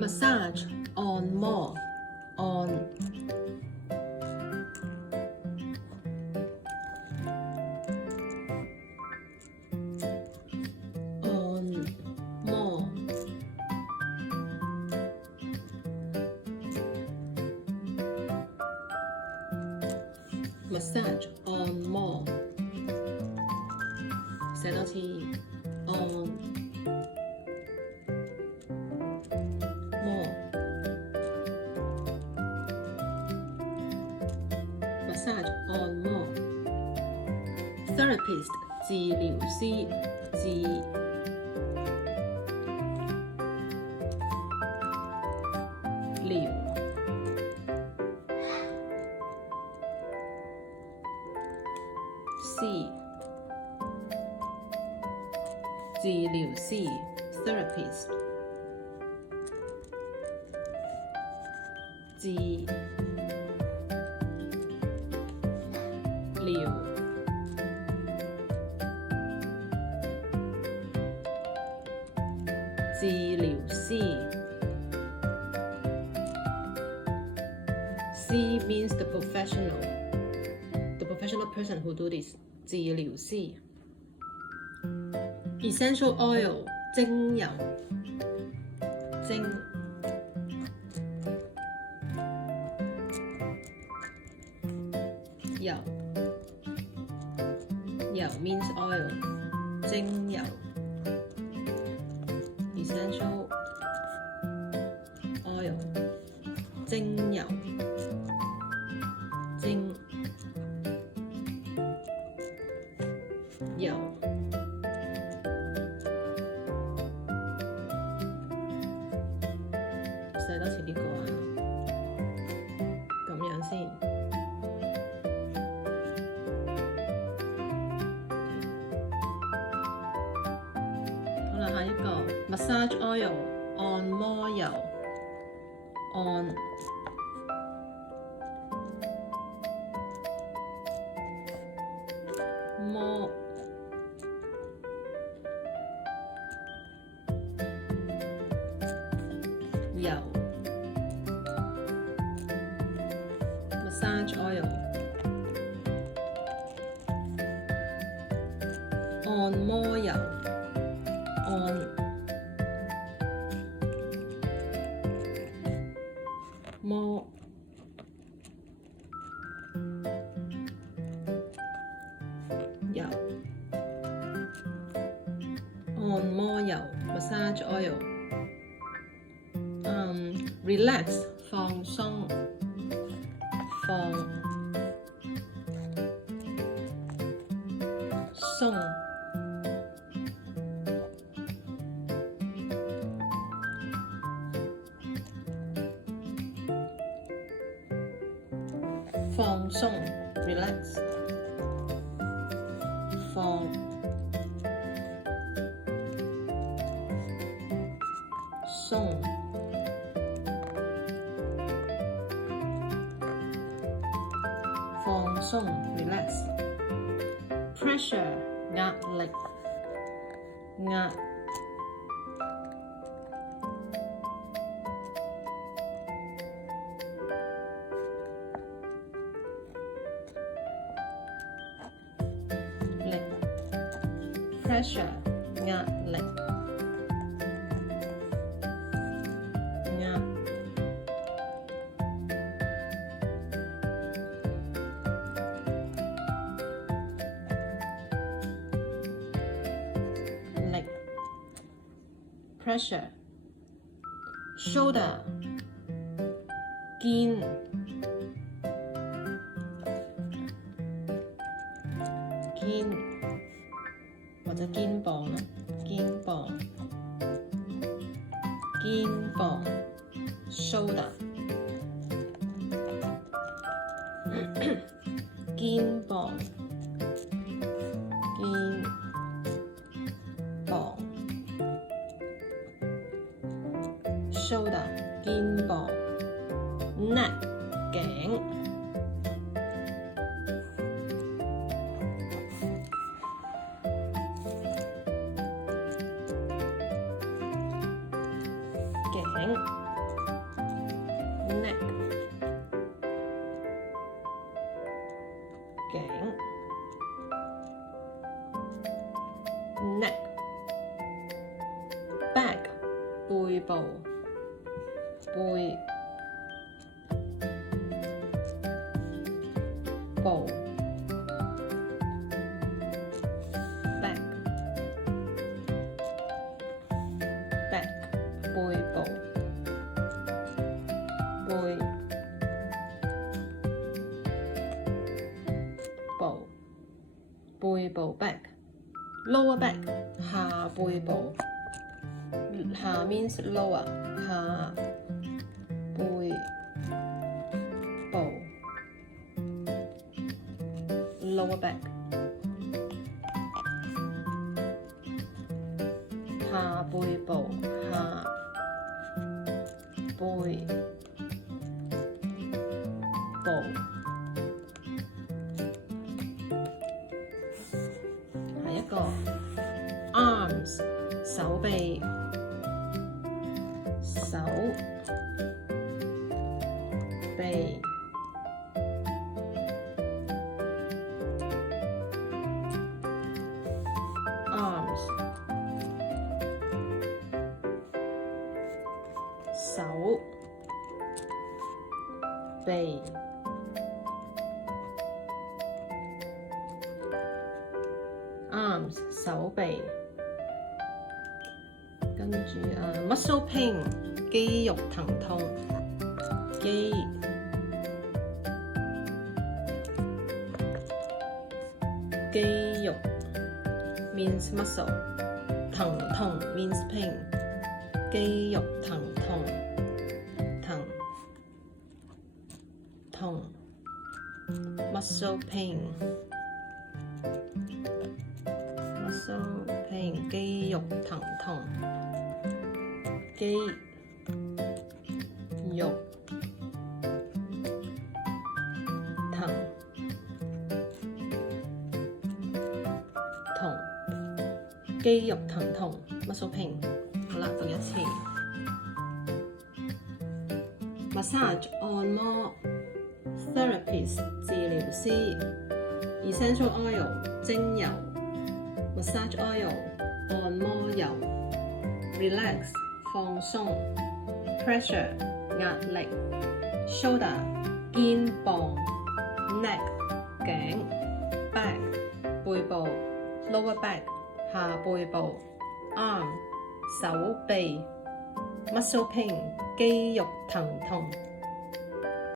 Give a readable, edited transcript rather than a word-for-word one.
massage 按摩按摩 massage 按摩，寫多次按摩 massage 按摩 therapist 治療師治療師治療師 therapist 治療治療師 C means the professional person who do this 治療師 essential oil 精油精油油 means oil 精油 essential oil 精油精油寫多次呢個啊，咁樣先。好啦，下一個 massage oil 按摩油按摩油 massage oil 按摩油按摩油按摩油 massage oil relax 放鬆放鬆放鬆 relax 放鬆放鬆 relax pressure 壓力壓力 pressure 壓力壓力 pressure shoulder 肩肩或者肩膀啦，肩膀肩膀 shoulder 肩膀肩膀 shoulder 肩膀 neck 頸頸 neck 頸 neck back 背部背部 back 背部背部背部 back lower back 下背部下 means lower 下背部 lower back 下背部下背部下一個 arms 手臂手臂arms 手臂 arms 手臂，跟住muscle pain 肌肉疼痛，肌肉 means muscle， 疼痛 means pain， 肌肉疼痛muscle pain 肌肉疼痛，肌肉疼痛，肌肉疼痛 muscle pain。好啦，讀一次 massage 按摩 therapist 治療師 essential oil 精油 massage oil 按摩油 relax 放鬆 pressure 壓力 shoulder 肩膀 neck 頸 back 背部 lower back 下背部 arm 手臂 muscle pain 肌肉疼痛。